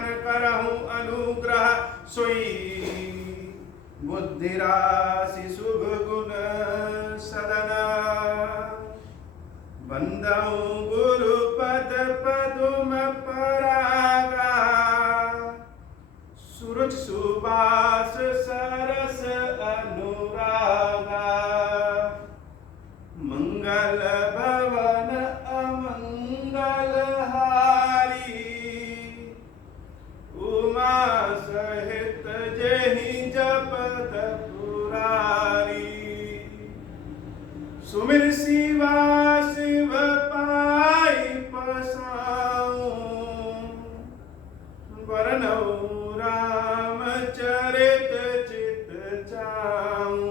घन करहूं अनुग्रह सोई बुद्धि राशि शुभ गुण सदना बंदऊ गुरु पद पदुम परागा सूरज सुबास सरस अनुरागा मंगल भवन अमंगल हारी उमा सहित जहि जपत पुरारी सुमिर शिवा शिव पाई पसाऊं वरनऊ राम चरित चित चाऊं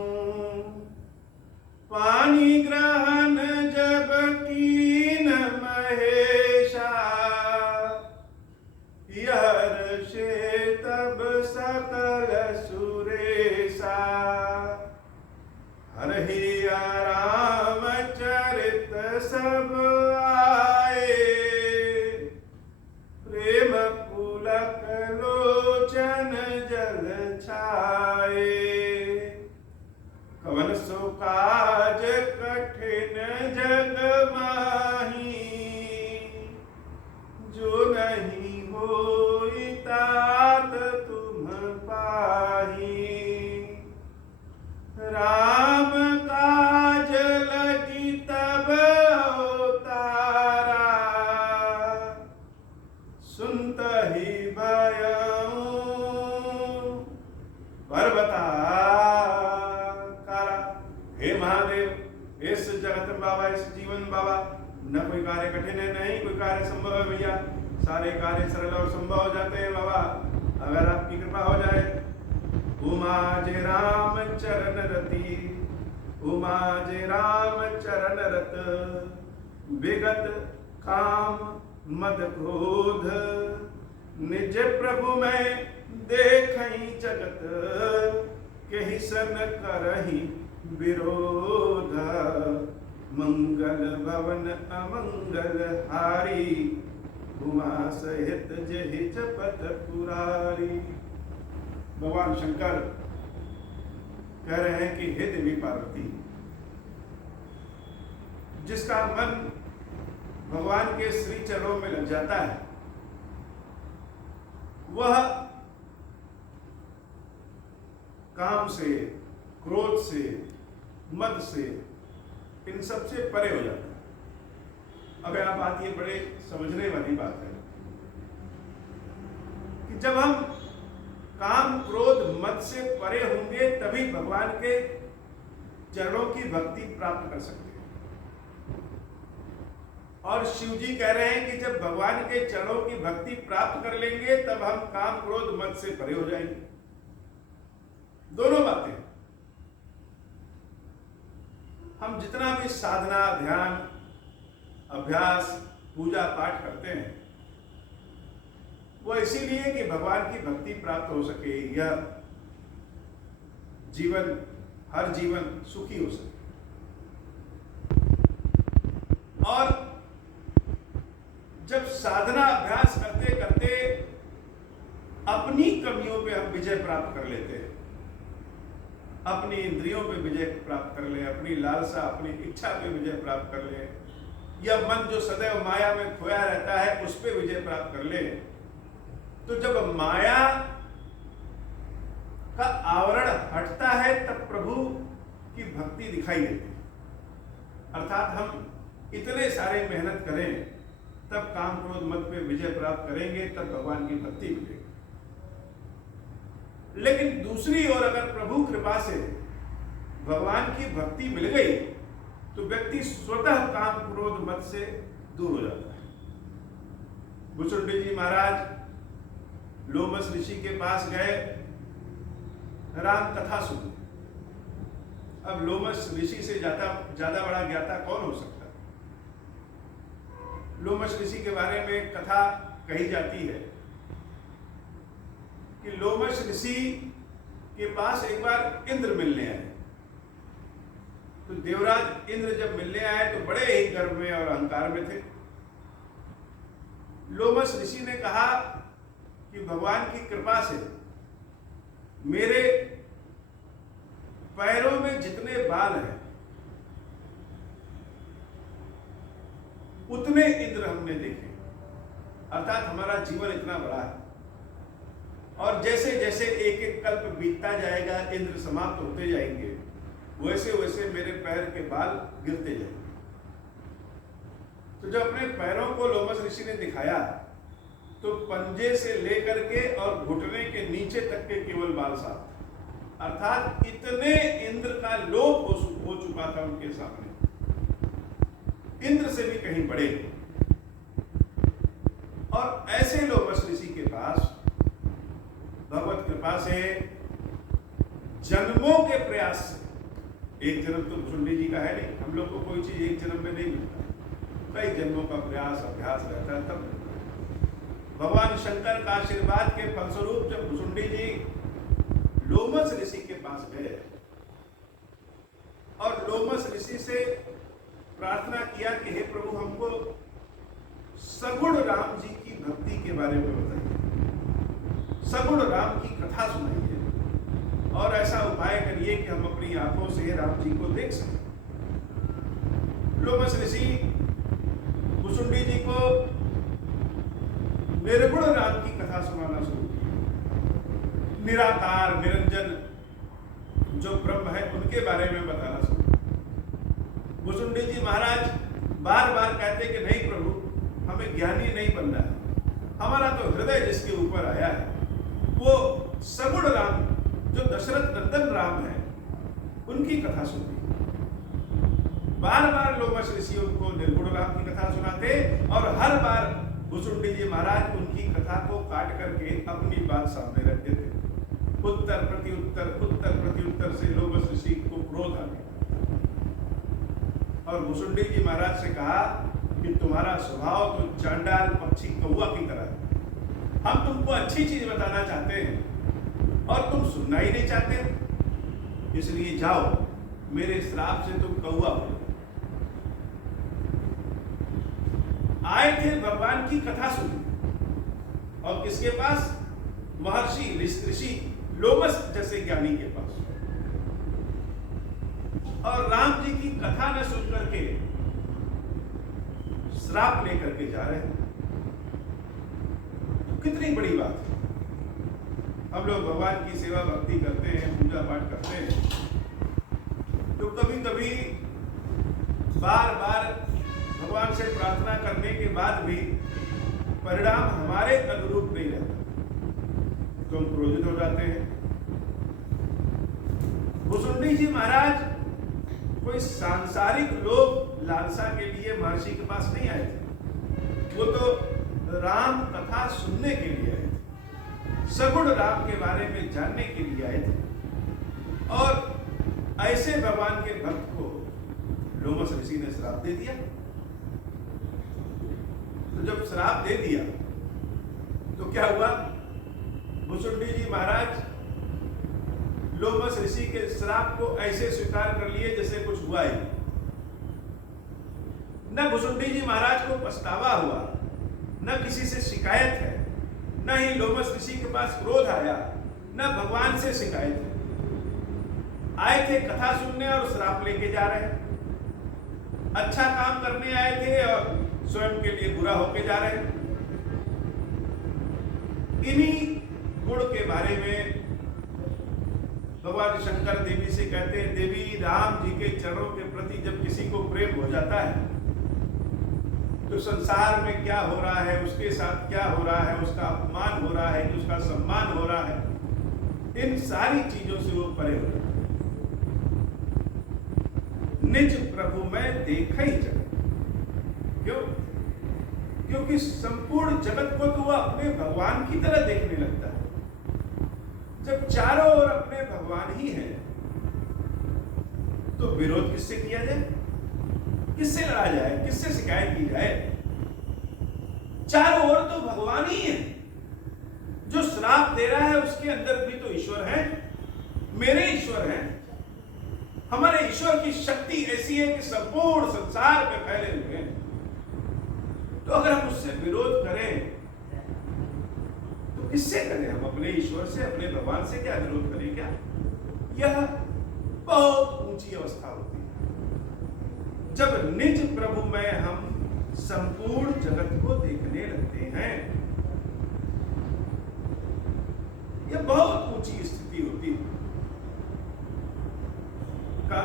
पानी ग्रहण जब कीन महेशा यर्षे तब सकल सुरेशा हरहि राम चरित सब आए प्रेम पुलक लोचन जल छाए कवन सो काज कठिन जग माही जो नहीं होई तात तुम पाही राम काज लगी तब अवतारा सुनत ही भयऊ पर्वता कारा। हे महादेव, इस जगत में बाबा, इस जीवन बाबा, न कोई कार्य कठिन है, नहीं कोई कार्य संभव है भैया। सारे कार्य सरल और संभव हो जाते हैं बाबा, अगर आपकी कृपा हो जाए। उमा जे राम चरण रति, उमा जे राम चरण रत, विगत काम मद क्रोध, निज प्रभु में देखई जगत, केहि सन करहि विरोध, मंगल भवन अमंगल हारी, उमा सहित जहि जपत पुरारी। भगवान शंकर कह रहे हैं कि हे देवी पार्वती, जिसका मन भगवान के श्री चरणों में लग जाता है, वह काम से, क्रोध से, मद से, इन सब से परे हो जाता है। अब यह बात ये बड़े समझने वाली बात है कि जब हम काम क्रोध मद से परे होंगे तभी भगवान के चरणों की भक्ति प्राप्त कर सकते हैं। और शिव जी कह रहे हैं कि जब भगवान के चरणों की भक्ति प्राप्त कर लेंगे तब हम काम क्रोध मद से परे हो जाएंगे। दोनों बातें, हम जितना भी साधना, ध्यान, अभ्यास, पूजा पाठ करते हैं वो इसीलिए कि भगवान की भक्ति प्राप्त हो सके, यह जीवन, हर जीवन सुखी हो सके। और जब साधना अभ्यास करते करते अपनी कमियों पे हम विजय प्राप्त कर लेते हैं, अपनी इंद्रियों पे विजय प्राप्त कर ले, अपनी लालसा, अपनी इच्छा पे विजय प्राप्त कर ले, या मन जो सदैव माया में खोया रहता है उस पे विजय प्राप्त कर ले, तो जब माया का आवरण हटता है तब प्रभु की भक्ति दिखाई देती है। अर्थात हम इतने सारे मेहनत करें तब काम क्रोध मद पे विजय प्राप्त करेंगे, तब भगवान की भक्ति मिलेगी। लेकिन दूसरी ओर अगर प्रभु कृपा से भगवान की भक्ति मिल गई तो व्यक्ति स्वतः काम क्रोध मद से दूर हो जाता है। भुसुंडी जी महाराज लोमस ऋषि के पास गए राम कथा सुन। अब लोमस ऋषि से ज्यादा बड़ा ज्ञाता कौन हो सकता है? लोमस ऋषि के बारे में कथा कही जाती है कि लोमस ऋषि के पास एक बार इंद्र मिलने आए। तो देवराज इंद्र जब मिलने आए तो बड़े ही गर्व में और अहंकार में थे। लोमस ऋषि ने कहा कि भगवान की कृपा से मेरे पैरों में जितने बाल हैं उतने इंद्र हमने देखे। अर्थात हमारा जीवन इतना बड़ा है और जैसे जैसे एक एक कल्प बीतता जाएगा, इंद्र समाप्त होते जाएंगे, वैसे वैसे मेरे पैर के बाल गिरते जाएंगे। तो जब अपने पैरों को लोमस ऋषि ने दिखाया तो पंजे से लेकर के और घुटने के नीचे तक के केवल बाल साफ थे। अर्थात इतने इंद्र का लोप हो चुका था उनके सामने, इंद्र से भी कहीं बड़े। और ऐसे लोमस ऋषि के पास भगवत कृपा से जन्मों के प्रयास से, एक जन्म तो भुसुंडी जी का है नहीं, हम लोग को कोई चीज एक जन्म में नहीं मिलता, कई जन्मों का प्रयास अभ्यास रहता है तब भगवान शंकर का आशीर्वाद के फलस्वरूप जब भुसुंडी जी लोमस ऋषि के पास गए और लोमस ऋषि से प्रार्थना किया कि हे प्रभु, हमको सगुण राम जी की भक्ति के बारे में बताइए, सगुण राम की कथा सुनाइए और ऐसा उपाय करिए कि हम अपनी आंखों से राम जी को देख सकें। लोमस ऋषि भुसुंडी जी को निर्गुण राम की कथा सुनाना शुरू किया, निराकार निरंजन जो ब्रह्म है उनके बारे में बताना शुरू किया। भुसुंडी जी महाराज बार बार कहते कि नहीं प्रभु, हमें ज्ञानी नहीं बनना है, हमारा तो हृदय जिसके ऊपर आया है वो सगुण राम जो दशरथ नंदन राम है उनकी कथा सुनती। बार बार लोमस ऋषि उनको निर्गुण राम की कथा सुनाते और हर बार भुसुंडी जी महाराज उनकी कथा को काट करके अपनी बात सामने रख देते। उत्तर प्रत्युत्तर से लोमस ऋषि को क्रोध आ गया और भुसुंडी जी महाराज से कहा कि तुम्हारा स्वभाव तो चांडाल पक्षी कौवा की तरह है, हम तुमको अच्छी चीज बताना चाहते हैं और तुम सुनना ही नहीं चाहते, इसलिए जाओ मेरे श्राप से तुम कौवा हो। आए थे भगवान की कथा सुनने और किसके पास? महर्षि ऋषि लोमस जैसे ज्ञानी के पास। और राम जी की कथा न सुन करके श्राप लेकर के जा रहे हैं। तो कितनी बड़ी बात है। हम लोग भगवान की सेवा भक्ति करते हैं, पूजा पाठ करते हैं, तो कभी कभी बार बार भगवान से प्रार्थना करने के बाद भी परिणाम हमारे अनुरूप नहीं रहता, तो हम क्रोधित हो जाते हैं। भुसुंडी जी महाराज कोई सांसारिक लोभ लालसा के लिए महर्षि के पास नहीं आए थे, वो तो राम कथा सुनने के लिए आए थे, सगुण राम के बारे में जानने के लिए आए थे। और ऐसे भगवान के भक्त को लोमस ऋषि ने श्राप दे दिया। तो जब श्राप दे दिया तो क्या हुआ? भुसुंडी जी महाराज लोमस ऋषि के श्राप को ऐसे स्वीकार कर लिए जैसे कुछ हुआ ही। न भुसुंडी जी महाराज को पछतावा हुआ, न किसी से शिकायत है, न ही लोमस ऋषि के पास क्रोध आया, न भगवान से शिकायत है। आए थे कथा सुनने और श्राप लेके जा रहे हैं। अच्छा काम करने आए थे और स्वयं के लिए बुरा होके जा रहे हैं। इन्हीं गुण के बारे में भगवान शंकर देवी से कहते हैं, देवी राम जी के चरणों के प्रति जब किसी को प्रेम हो जाता है तो संसार में क्या हो रहा है, उसके साथ क्या हो रहा है, उसका अपमान हो रहा है कि उसका सम्मान हो रहा है, इन सारी चीजों से वो परे हो जाता है। निज प्रभु में देखा ही जगत। क्यों? क्योंकि संपूर्ण जगत को तो वह अपने भगवान की तरह देखने लगता है। जब चारों ओर अपने भगवान ही हैं, तो विरोध किससे किया जाए, किससे लड़ा जाए, किससे शिकायत की जाए? चारों ओर तो भगवान ही है। जो श्राप दे रहा है उसके अंदर भी तो ईश्वर है, मेरे ईश्वर है। हमारे ईश्वर की शक्ति ऐसी है कि संपूर्ण संसार में फैले हुए हैं। तो अगर हम उससे विरोध करें तो किससे करें? हम अपने ईश्वर से, अपने भगवान से क्या विरोध करें? क्या यह बहुत ऊंची अवस्था होती है जब निज प्रभु में हम संपूर्ण जगत को देखने लगते हैं। यह बहुत ऊंची स्थिति होती है।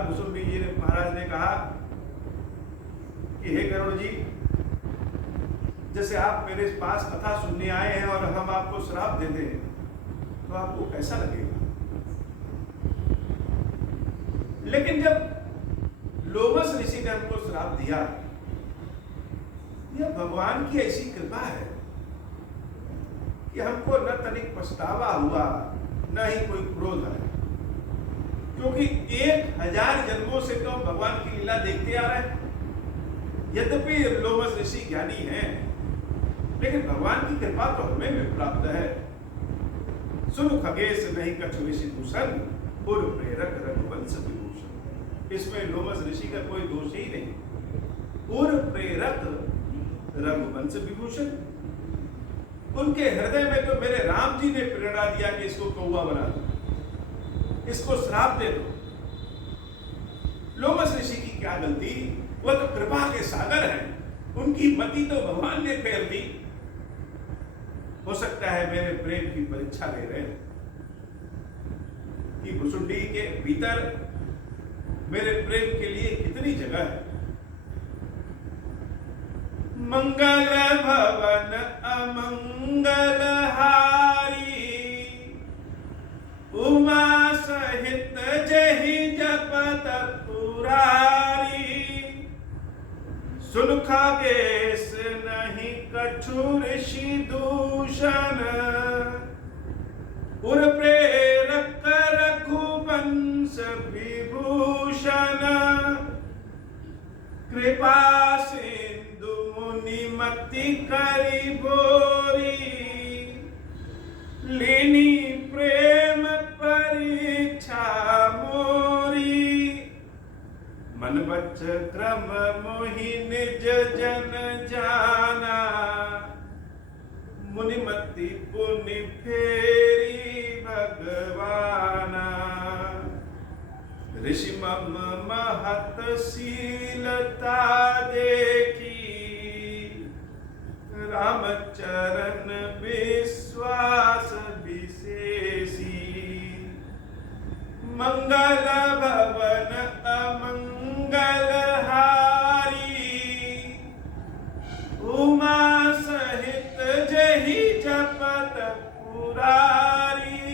भुसुंडी जी ने महाराज ने कहा कि हे गरुड़ जी, जैसे आप मेरे पास कथा सुनने आए हैं और हम आपको श्राप दे दें तो आपको कैसा लगेगा? लेकिन जब लोमस ऋषि ने हमको श्राप दिया, यह भगवान की ऐसी कृपा है कि हमको न तनिक पछतावा हुआ, न ही कोई क्रोध है, क्योंकि 1000 जन्मों से तो भगवान की लीला देखते आ रहे हैं। यद्यपि लोमस ऋषि ज्ञानी हैं, लेकिन भगवान की कृपा तो हमें भी प्राप्त है। सुनु खगेश नहीं कछु ऋषि दूषण, पूर्व प्रेरक रघुवंश विभूषण। इसमें लोमस ऋषि का कोई दोष ही नहीं। पूर्व प्रेरक रघुवंश विभूषण, उनके हृदय में तो मेरे राम जी ने प्रेरणा दिया कि इसको कौवा बना दो, इसको श्राप दे दो। लोमस ऋषि की क्या गलती? वह तो कृपा के सागर हैं, उनकी मति तो भगवान ने फेर दी। हो सकता है मेरे प्रेम की परीक्षा ले रहे हैं कि भुसुंडी के भीतर मेरे प्रेम के लिए कितनी जगह है। मंगल भवन अमंगल हारी, उमा सहित जहि जपत पुरारी। सुन खगेश नहीं कछु ऋषि दूषण, उर प्रेरक रघुवंश विभूषण। कृपा सिंधु मुनि मति करि बोरी, लेनी प्रेम परीक्षा मोरी। मन बच्च क्रम मोहि निज जन जाना, मुनिमति पुनि फेरी भगवाना। ऋषि मम महत शीलता देखी, रामचरण विश्वास विशेषी। मंगल भवन अमंगल हारी, उमा सहित जहि जपत पुरारी।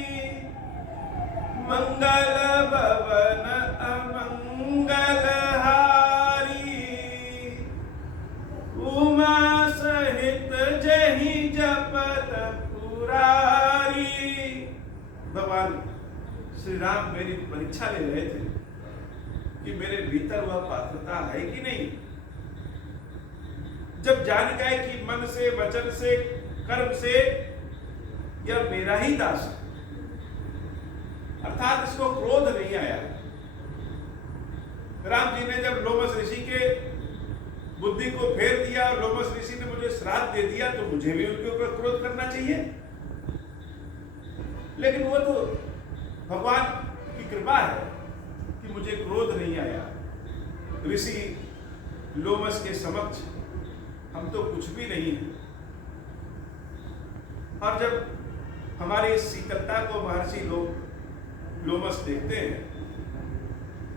मंगल भवन अमंगल हारी, उमा सहित जहि जपत पुरारी। भगवान श्री राम मेरी परीक्षा ले रहे थे कि मेरे भीतर वह पात्रता है कि नहीं। जब जान गए कि मन से, वचन से, कर्म से यह मेरा ही दास है, अर्थात इसको क्रोध नहीं आया। राम जी ने जब लोमस ऋषि के बुद्धि को फेर दिया और लोमस ऋषि ने मुझे श्राप दे दिया, तो मुझे भी उनके ऊपर क्रोध करना चाहिए। लेकिन वो तो भगवान की कृपा है कि मुझे क्रोध नहीं आया। ऋषि लोमस के समक्ष हम तो कुछ भी नहीं है। और जब हमारी शीतलता को महर्षि लोमस देखते हैं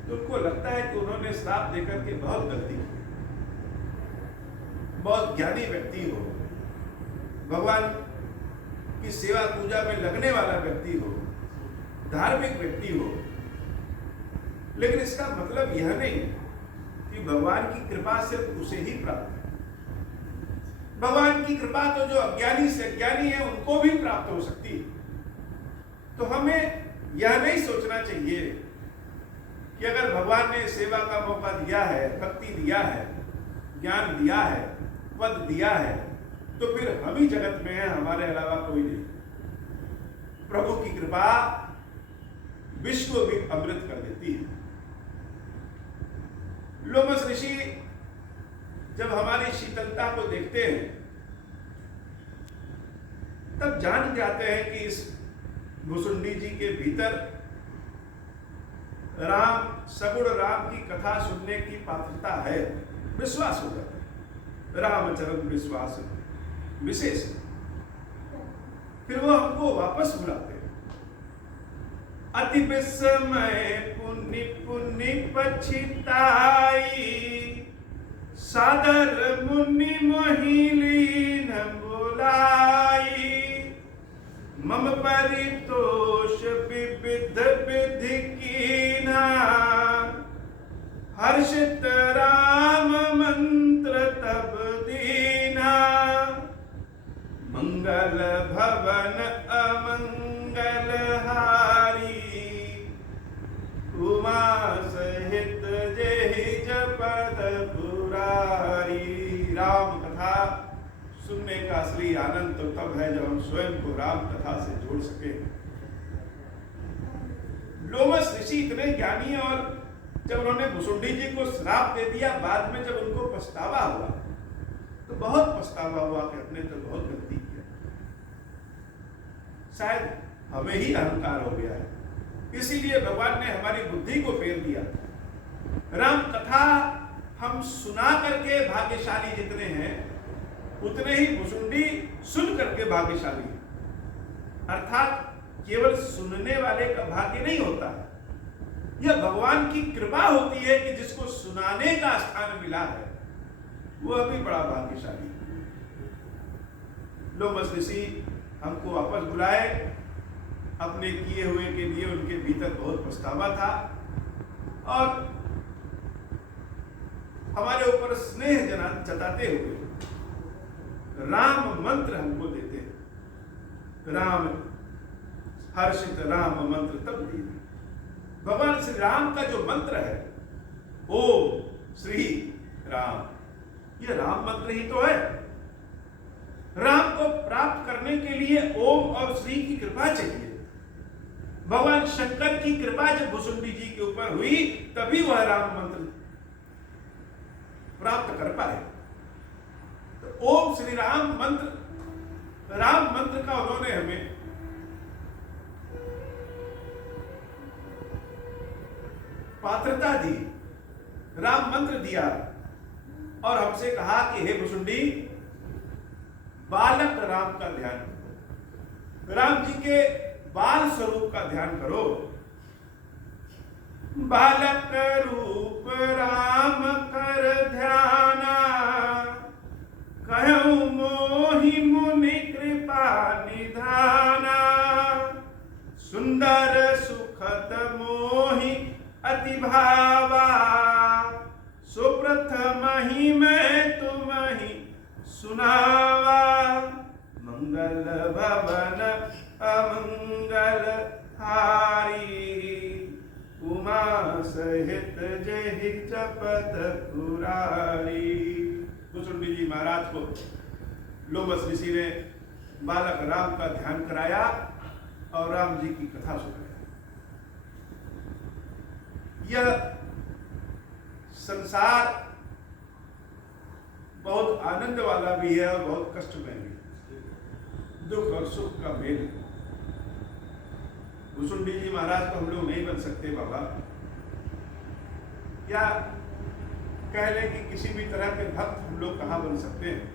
तो उनको लगता है कि उन्होंने श्राप देकर के बहुत गलती की। बहुत ज्ञानी व्यक्ति हो, भगवान की सेवा पूजा में लगने वाला व्यक्ति हो, धार्मिक व्यक्ति हो, लेकिन इसका मतलब यह नहीं कि भगवान की कृपा सिर्फ उसे ही प्राप्त है। भगवान की कृपा तो जो अज्ञानी से अज्ञानी है उनको भी प्राप्त हो सकती है। तो हमें यह नहीं सोचना चाहिए कि अगर भगवान ने सेवा का मौका दिया है, भक्ति दिया है, ज्ञान दिया है, पद दिया है, तो फिर हम ही जगत में हैं, हमारे अलावा कोई नहीं। प्रभु की कृपा विश्व को भी अमृत कर देती है। लोमस ऋषि जब हमारी शीतलता को देखते हैं तब जान जाते हैं कि इस भुसुंडी जी के भीतर राम, सगुण राम की कथा सुनने की पात्रता है, विश्वास हो जाता है। रामचरण विश्वास विशेष। फिर वो हमको वापस बुलाते हैं। अति विस्मय पुण्य पुण्य पछिताई, सादर मुनि मोहिलीन बुलाई, मम परितोष विविध विधि कीना, हर्षित राम मंत्र तब दीना, मंगल भवन अमंगल हारी, उमा सहित जेहि जपत पुरारी। राम कथा सुनने का असली आनंद तो तब है जब हम स्वयं को राम कथा से जोड़ सके। लोमस ऋषि इतने ज्ञानी, और जब उन्होंने भुसुंडी जी को श्राप दे दिया, बाद में जब उनको पछतावा हुआ तो बहुत पछतावा हुआ कि अपने तो बहुत गलती किया, शायद हमें ही अहंकार हो गया है, इसीलिए भगवान ने हमारी बुद्धि को फेर दिया। राम कथा हम सुना करके भाग्यशाली जितने हैं, उतने ही भुसुंडी सुन करके भाग्यशाली है। अर्थात केवल सुनने वाले का भाग्य नहीं होता है, यह भगवान की कृपा होती है कि जिसको सुनाने का स्थान मिला है वह भी बड़ा भाग्यशाली। लोमस ऋषि हमको वापस बुलाए, अपने किए हुए के लिए उनके भीतर बहुत पछतावा था, और हमारे ऊपर स्नेह जताते हुए राम मंत्र हमको देते हैं। राम हर्षित राम मंत्र तब दिए। भगवान श्री राम का जो मंत्र है, ओम श्री राम, ये राम मंत्र ही तो है। राम को प्राप्त करने के लिए ओम और श्री की कृपा चाहिए। भगवान शंकर की कृपा जब भुसुंडी जी के ऊपर हुई, तभी वह राम मंत्र प्राप्त कर पाए। तो ओम श्री राम मंत्र, राम मंत्र का उन्होंने हमें पात्रता दी, राम मंत्र दिया, और हमसे कहा कि हे भुसुंडी, बालक राम का ध्यान करो, राम जी के बाल स्वरूप का ध्यान करो। बालक रूप राम कर ध्याना, कहूं मोहि मुनि कृपा निधाना, सुंदर सुखद मोहि अति भावा, सुप्रथम ही मैं तुम्हि सुनावा, मंगल भवन अमंगल हारी, उमा सहित जेहि जपत पुरारी। भुसुंडी जी महाराज को लोमस ऋषि ने बालक राम का ध्यान कराया और राम जी की कथा सुनाई। यह संसार बहुत आनंद वाला भी है और बहुत कष्टमय भी, दुख और सुख का मेल है। भुसुंडी जी महाराज को हम लोग नहीं बन सकते बाबा, या कह लें कि किसी भी तरह के भक्त हम लोग कहाँ बन सकते हैं।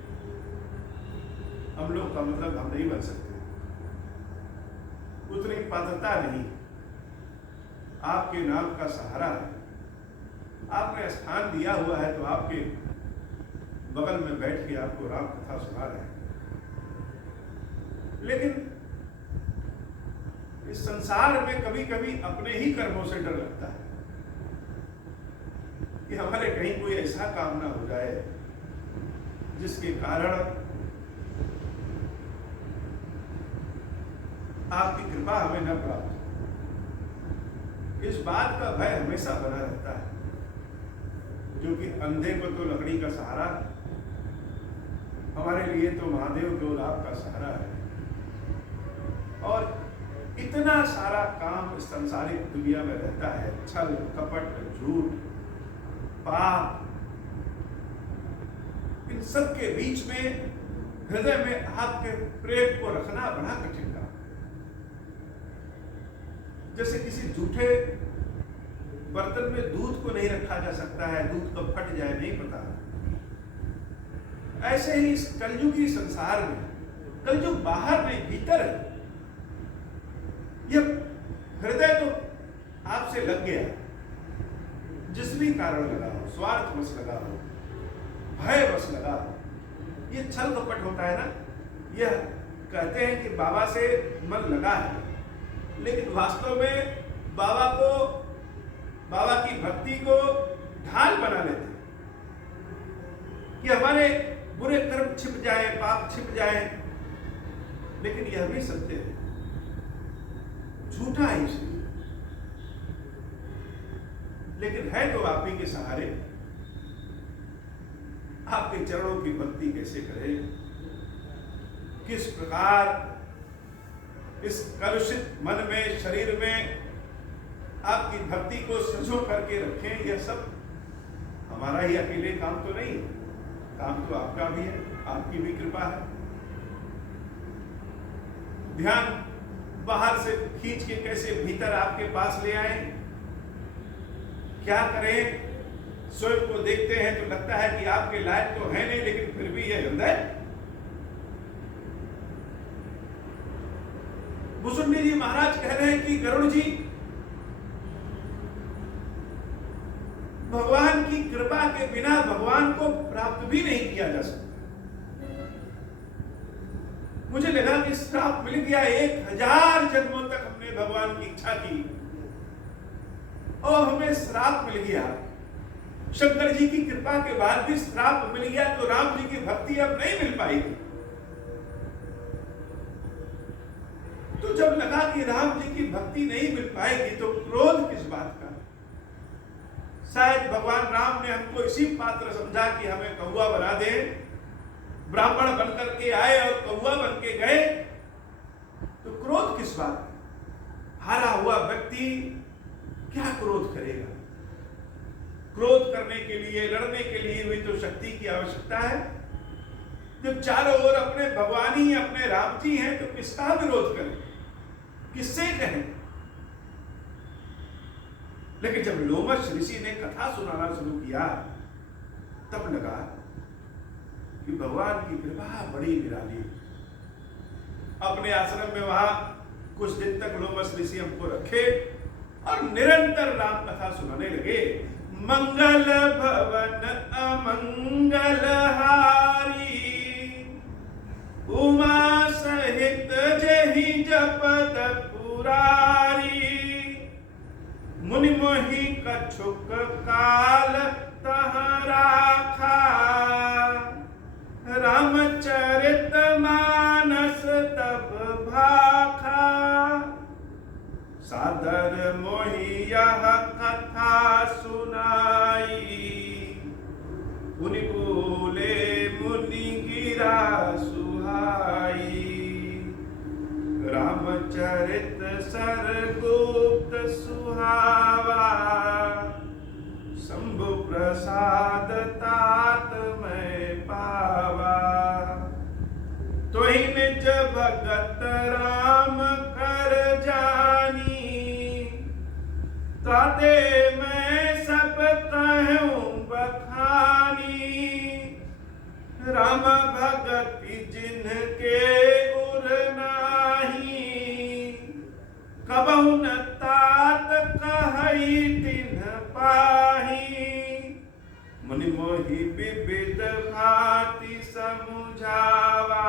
हम लोग का मतलब हम नहीं बन सकते, उतनी पात्रता नहीं। आपके नाम का सहारा है, आपने स्थान दिया हुआ है, तो आपके बगल में बैठ के आपको राम कथा सुना रहे हैं। लेकिन इस संसार में कभी कभी अपने ही कर्मों से डर लगता है कि हमारे कहीं कोई ऐसा काम ना हो जाए जिसके कारण आपकी कृपा हमें न प्राप्त हो। इस बात का भय हमेशा बना रहता है, जो कि अंधे को तो लकड़ी का सहारा, हमारे लिए तो महादेव गोलाब का सहारा है। और इतना सारा काम इस संसारिक दुनिया में रहता है, छल कपट झूठ पाप, इन सब के बीच में हृदय में आपके प्रेम को रखना बड़ा कठिन काम। जैसे किसी झूठे बर्तन में दूध को नहीं रखा जा सकता है, दूध कब फट जाए नहीं पता। ऐसे ही इस कलयुगी संसार में, कलयुग बाहर नहीं भीतर है। यह हृदय तो आपसे लग गया, जिस भी कारण लगा हो, स्वार्थ बस लगा हो, भय बस लगा हो, ये छल कपट होता है ना। यह कहते हैं कि बाबा से मन लगा है, लेकिन वास्तव में बाबा की भक्ति को ढाल बना लेते हैं कि हमारे बुरे कर्म छिप जाए, पाप छिप जाए। लेकिन यह भी सत्य है, झूठा है इसलिए, लेकिन है तो आप ही के सहारे। आपके चरणों की भक्ति कैसे करें, किस प्रकार इस कलुषित मन में, शरीर में आपकी भक्ति को संजो करके रखें, यह सब हमारा ही अकेले काम तो नहीं है, काम तो आपका भी है, आपकी भी कृपा है। ध्यान बाहर से खींच के कैसे भीतर आपके पास ले आए, क्या करें। स्वयं को देखते हैं तो लगता है कि आपके लायक तो है नहीं, लेकिन फिर भी यह हृदय। भुसुंडी जी महाराज कह रहे हैं कि गरुड़ जी, भगवान की कृपा के बिना भगवान को प्राप्त भी नहीं किया जा सकता। मुझे लगा कि श्राप मिल गया, 1000 जन्मों तक हमने भगवान की इच्छा की और हमें श्राप मिल गया। शंकर जी की कृपा के बाद भी श्राप मिल गया, तो राम जी की भक्ति अब नहीं मिल पाएगी। तो जब लगा कि राम जी की भक्ति नहीं मिल पाएगी, तो क्रोध किस बात का। शायद भगवान राम ने हमको इसी पात्र समझा कि हमें कौवा बना दे। ब्राह्मण बनकर के आए और कौवा बन के गए, तो क्रोध किस बात। हारा हुआ व्यक्ति क्या क्रोध करेगा। क्रोध करने के लिए, लड़ने के लिए भी तो शक्ति की आवश्यकता है। जब चारों ओर अपने भगवान ही, अपने राम जी हैं, तो किसका विरोध करें, किससे कहें। लेकिन जब लोमश ऋषि ने कथा सुनाना शुरू किया, तब लगा कि भगवान की कृपा बड़ी निराली। अपने आश्रम में वहां कुछ दिन तक लोमश ऋषि हमको रखे और निरंतर राम कथा सुनाने लगे। मंगल भवन अमंगल हारी, उमा सहित जहि जपत पुरारी। मुनि मोहि कछुक काल तह राखा, रामचरित मानस तब भाखा। सादर मोहि यह कथा सुनाई, मुनि बोले मुनि गिरा सुहाई। रामचरित सरगुप्त सुहावा, शंभु प्रसाद तात में पावा। तोहि निज भगत राम कर जानी, ताते मैं सब कहूं बखानी। राम भगति जिनके उर नाही, कबहु न तात कहई तिन्ह पाही। मुनि मोहि विविध भांति समुझावा,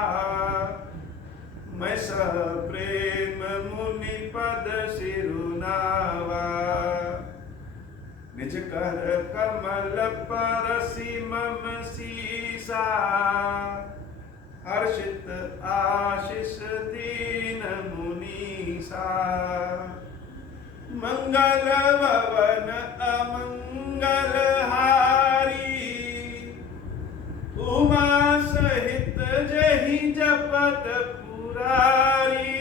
मैं सप्रेम मुनि पद सिरुनावा। निज कर कमल परसि मम सीसा, हर्षित आशीष दीन मुनीसा। मंगल भवन अमंगल हारी, उमा सहित जहि जपत पुरारी।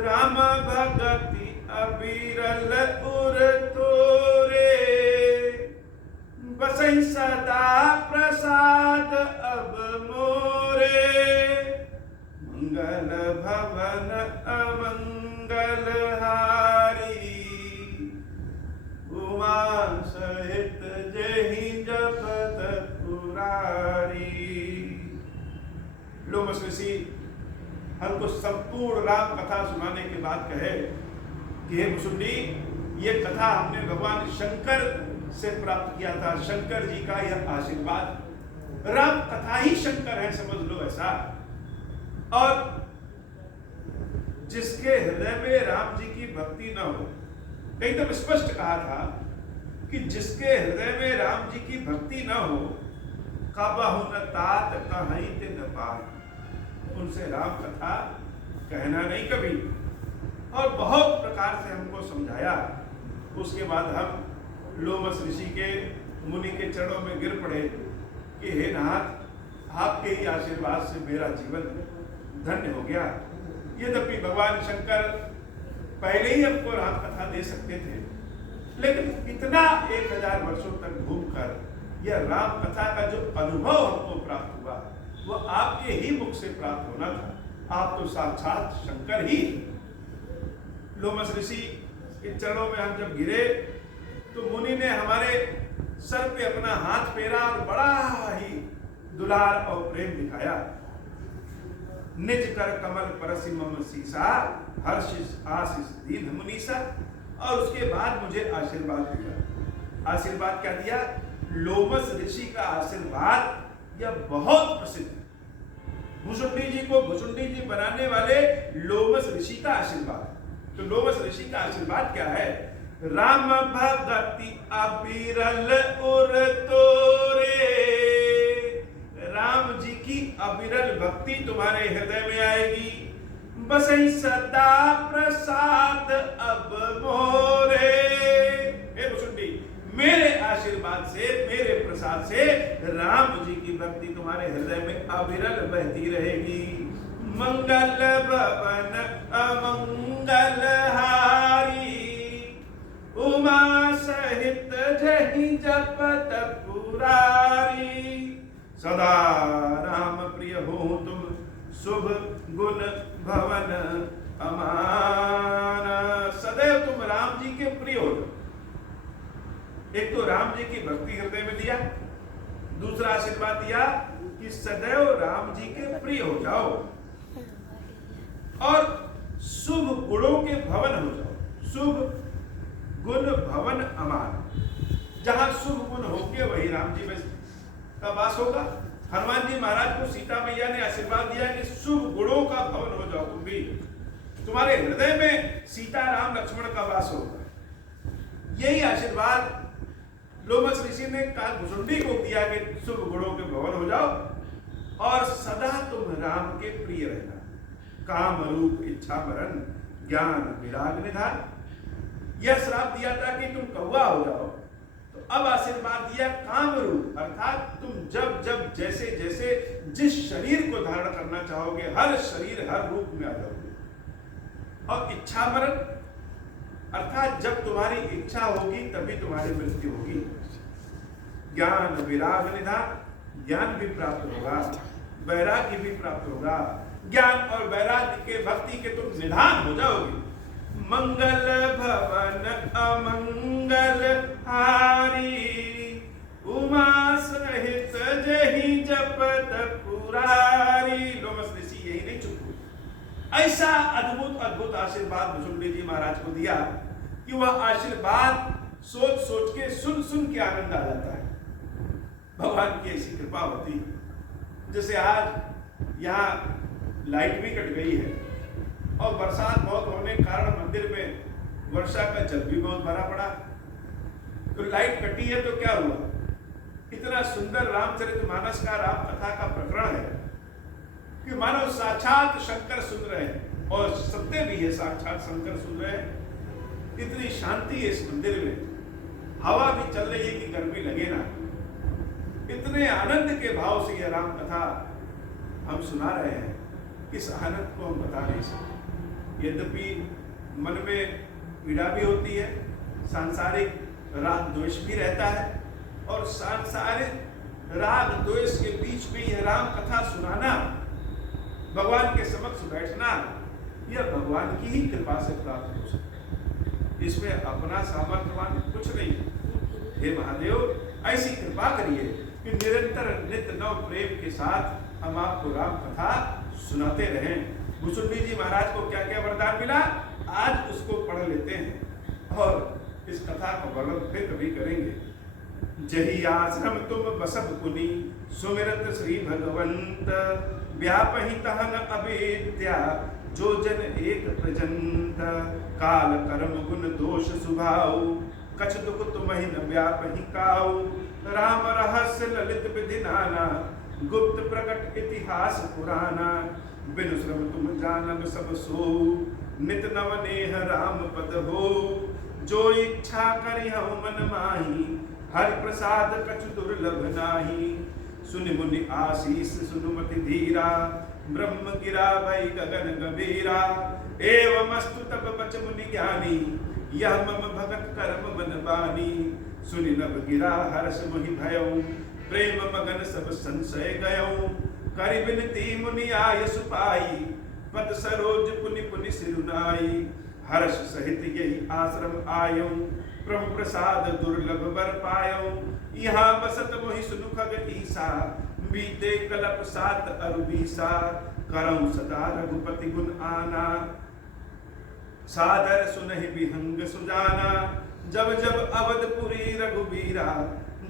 राम भगति अविरल उर तोरे, बसई सदा प्रसाद अब मोरे। मंगल भवन अमंगल हारी, उमा सहित जहि जपत पुरारी। लोमस ऋषि हमको संपूर्ण राम कथा सुनाने के बाद कहे कि हे मुसुंडी, ये कथा हमने भगवान शंकर से प्राप्त किया था, शंकर जी का यह आशीर्वाद। राम कथा ही शंकर है, समझ लो ऐसा। और जिसके हृदय में राम जी की भक्ति न हो, एकदम स्पष्ट कहा था कि जिसके हृदय में राम जी की भक्ति न हो, काबहु न तात कहीं ते न पात, उनसे राम कथा कहना नहीं कभी। और बहुत प्रकार से हमको समझाया। उसके बाद हम लोमस ऋषि के मुनि के चरणों में गिर पड़े कि हे नाथ, आपके ही आशीर्वाद से मेरा जीवन धन्य हो गया। यद्यपि भगवान शंकर पहले ही हमको राम कथा दे सकते थे, लेकिन इतना 1000 वर्षों तक घूमकर यह राम कथा का जो अनुभव हमको प्राप्त हुआ, वह आपके ही मुख से प्राप्त होना था। आप तो साक्षात शंकर ही। लोमस ऋषि के चरणों में हम जब गिरे तो मुनि ने हमारे सर पे अपना हाथ फेरा और बड़ा ही दुलार और प्रेम दिखाया। निज कर कमल परसि मम सीसा, हर्षिस आशीष दीन मुनीसा। और उसके बाद मुझे आशीर्वाद दिया। आशीर्वाद क्या दिया? लोमस ऋषि का आशीर्वाद यह बहुत प्रसिद्ध है। भुसुंडी जी को भुसुंडी जी बनाने वाले लोमस ऋषि का आशीर्वाद। तो लोमस ऋषि का आशीर्वाद क्या है? राम भगति अविरल उर तोरे, राम जी की अविरल भक्ति तुम्हारे हृदय में आएगी। बसई सदा प्रसाद अब मोरे। हे भुसुंडी, मेरे आशीर्वाद से, मेरे प्रसाद से राम जी की भक्ति तुम्हारे हृदय में अविरल बहती रहेगी। मंगल भवन अमंगल हारी, उमा सहित जहि जपत पुरारी। सदा राम प्रिय हो तुम, शुभ गुण भवन अमान। सदैव तुम राम जी के प्रिय हो। एक तो राम जी की भक्ति हृदय में दिया, दूसरा आशीर्वाद दिया कि सदैव राम जी के प्रिय हो जाओ और शुभ गुणों के भवन हो जाओ। शुभ गुण भवन अमान। जहां शुभ गुण होंगे वही राम जी में का वास होगा। हनुमान जी महाराज को सीता मैया ने आशीर्वाद दिया कि शुभ गुणों का भवन हो जाओ तुम भी, तुम्हारे हृदय में सीता राम लक्ष्मण का वास होगा। यही आशीर्वाद लोमस ऋषि ने काल भुसुंडी को दिया कि शुभ गुणों के भवन हो जाओ और सदा तुम राम के प्रिय रहना। काम रूप इच्छा मरण ज्ञान विराग निधान। यह श्राप दिया था कि तुम कौवा हो जाओ, तो अब आशीर्वाद दिया काम रूप, अर्थात तुम जब जब जैसे जैसे जिस शरीर को धारण करना चाहोगे, हर शरीर हर रूप में आ जाओगे। और इच्छा मरण, अर्थात जब तुम्हारी इच्छा होगी तभी तुम्हारी मृत्यु होगी। ज्ञान विराग निधान, ज्ञान भी प्राप्त होगा, वैराग्य भी प्राप्त होगा। ज्ञान और वैराग्य के भक्ति के तुम निधान हो जाओगे। मंगल भवन अमंगल हारी, उमा सहित जहि जपत पुरारी। लोमस ऋषि यही नहीं चुप हुए, ऐसा अद्भुत अद्भुत आशीर्वाद भुसुंडी जी महाराज को दिया कि वह आशीर्वाद सोच सोच के सुन सुन के आनंद आ जाता है। भगवान की ऐसी कृपा होती है। जैसे आज यहाँ लाइट भी कट गई है और बरसात बहुत होने के कारण मंदिर में वर्षा का जल भी बहुत भरा पड़ा। तो लाइट कटी है तो क्या हुआ? इतना सुंदर रामचरितमानस का राम कथा का प्रकरण है कि मानो साक्षात शंकर सुन रहे हैं, और सत्य भी है, साक्षात शंकर सुन रहे हैं। इतनी शांति है इस मंदिर में, हवा भी चल रही है कि गर्मी लगे ना। इतने आनंद के भाव से यह राम कथा हम सुना रहे हैं। इस आनंद को हम बता नहीं सकते। यद्यपि मन में पीड़ा भी होती है, सांसारिक राग द्वेष भी रहता है, और सांसारिक राग द्वेष के बीच में यह राम कथा सुनाना भगवान के समक्ष बैठना यह भगवान की ही कृपा से प्राप्त हो सकता है। इसमें अपना सामर्थ्यवान कुछ नहीं। हे महादेव ऐसी कृपा करिए कि निरंतर नित्य नव प्रेम के साथ हम आपको राम कथा सुनाते रहें। भुसुंडी जी महाराज को क्या क्या वरदान मिला, आज उसको पढ़ लेते हैं और इस कथा का वर्णन फिर कभी करेंगे। जही आश्रम तुम बसब पुनि सुमिरत श्री भगवंत, व्यापहि तहन अवेद्या जो जन एक प्रजंत, काल कर्म गुण दोष सुभाव कछ दुख तुम्हि न व्यापहि काऊ, राम रहस्य ललित विधि नाना गुप्त प्रकट इतिहास पुराना, बिनु श्रम तुम जानब सब सो नित नव नेह राम पद हो, जो इच्छा करि हऊ मन माही हरि प्रसाद कछु दुर्लभ नाही, सुनि मुनि आशीष सुनुमति धीरा ब्रह्म गिरा भई गगन गंभीरा, एवमस्तु तब बच मुनि ज्ञानी यह मम भगत कर्म बन बानी, सुनि नभ गिरा हर्ष मोहि भयऊ प्रेम मगन सब संशय गयऊ, करि बिनती मुनि आय सुपाई पद सरोज पुनि पुनि सिरुनाई, हर्ष सहित यही आश्रम आयऊ प्रभु प्रसाद दुर्लभ बर पायऊ, यहाँ बसत मोहि सुनु खग ईसा बीते कलप सात अरुबीसा, करऊं सदा रघुपति गुण आना सादर सुनहि विहंग सुजाना, जब जब अवधपुरी रघुबीरा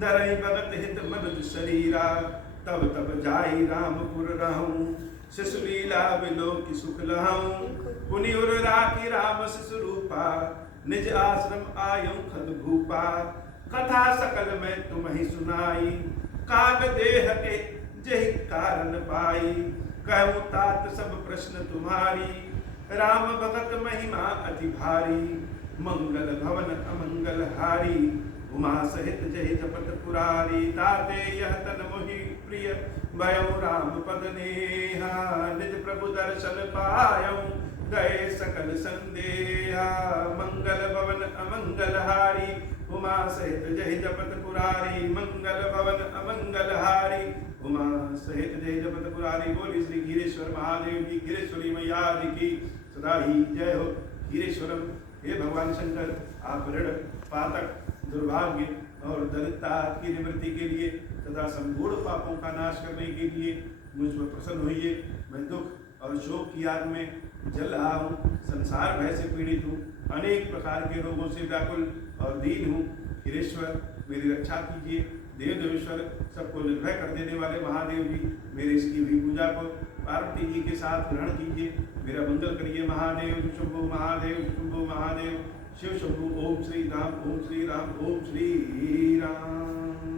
धरहि भगत हित मनुज शरीरा, तब तब जाई रामपुर रहूं शिशु लीला विलोकि सुख लहऊं, पुनि उर राखी राम शिशु रूपा निज आश्रम आयऊं खद भूपा, कथा सकल में तुम्हि सुनाई काग देह के जेहि कारण पाई, कहूं तात सब प्रश्न तुम्हारी राम भगत महिमा अति भारी, मंगल भवन अमंगल हारी उमा सहित जय जपत पुरारी, ताते यह तन मोहि प्रिय भयऊ राम पद नेहा, निज प्रभु दर्शन पायऊ गए सकल संदेहा, मंगल भवन अमंगल हारी उमा सहित जय जपत पुरारी, मंगल भवन अमंगल हारी उमा सहित जय जपत पुरारी। बोली श्री गिरेश्वर महादेव की, गिरेश्वरी मैया की सदा ही जय हो। गिरेश्वरम हे भगवान शंकर, आप ऋण पातक दुर्भाग्य और दरिद्रता की निवृत्ति के लिए तथा संपूर्ण पापों का नाश करने के लिए मुझ पर प्रसन्न होइए। मैं दुख और शोक की आग में जल रहा हूँ, संसार भय से पीड़ित हूँ, अनेक प्रकार के रोगों से व्याकुल और दीन हूँ। गिरेश्वर मेरी रक्षा कीजिए। देव देवेश्वर सबको निर्भय कर देने वाले महादेव जी, मेरे इसकी हुई पूजा को पार्वती जी के साथ ग्रहण कीजिए, मेरा मंगल करिए। महादेव शंभु महादेव शंभु महादेव शिव शंभु। ओम श्री राम ओम श्री राम ओम श्री राम।